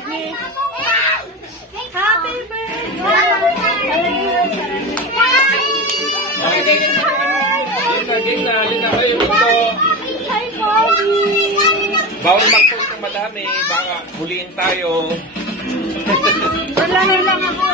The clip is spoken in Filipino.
birthday. Happy birthday. Yun na kayo ito. Hi, Bobby. Bawal mag-post ng madami. Baka huliin tayo. Wala na lang ako.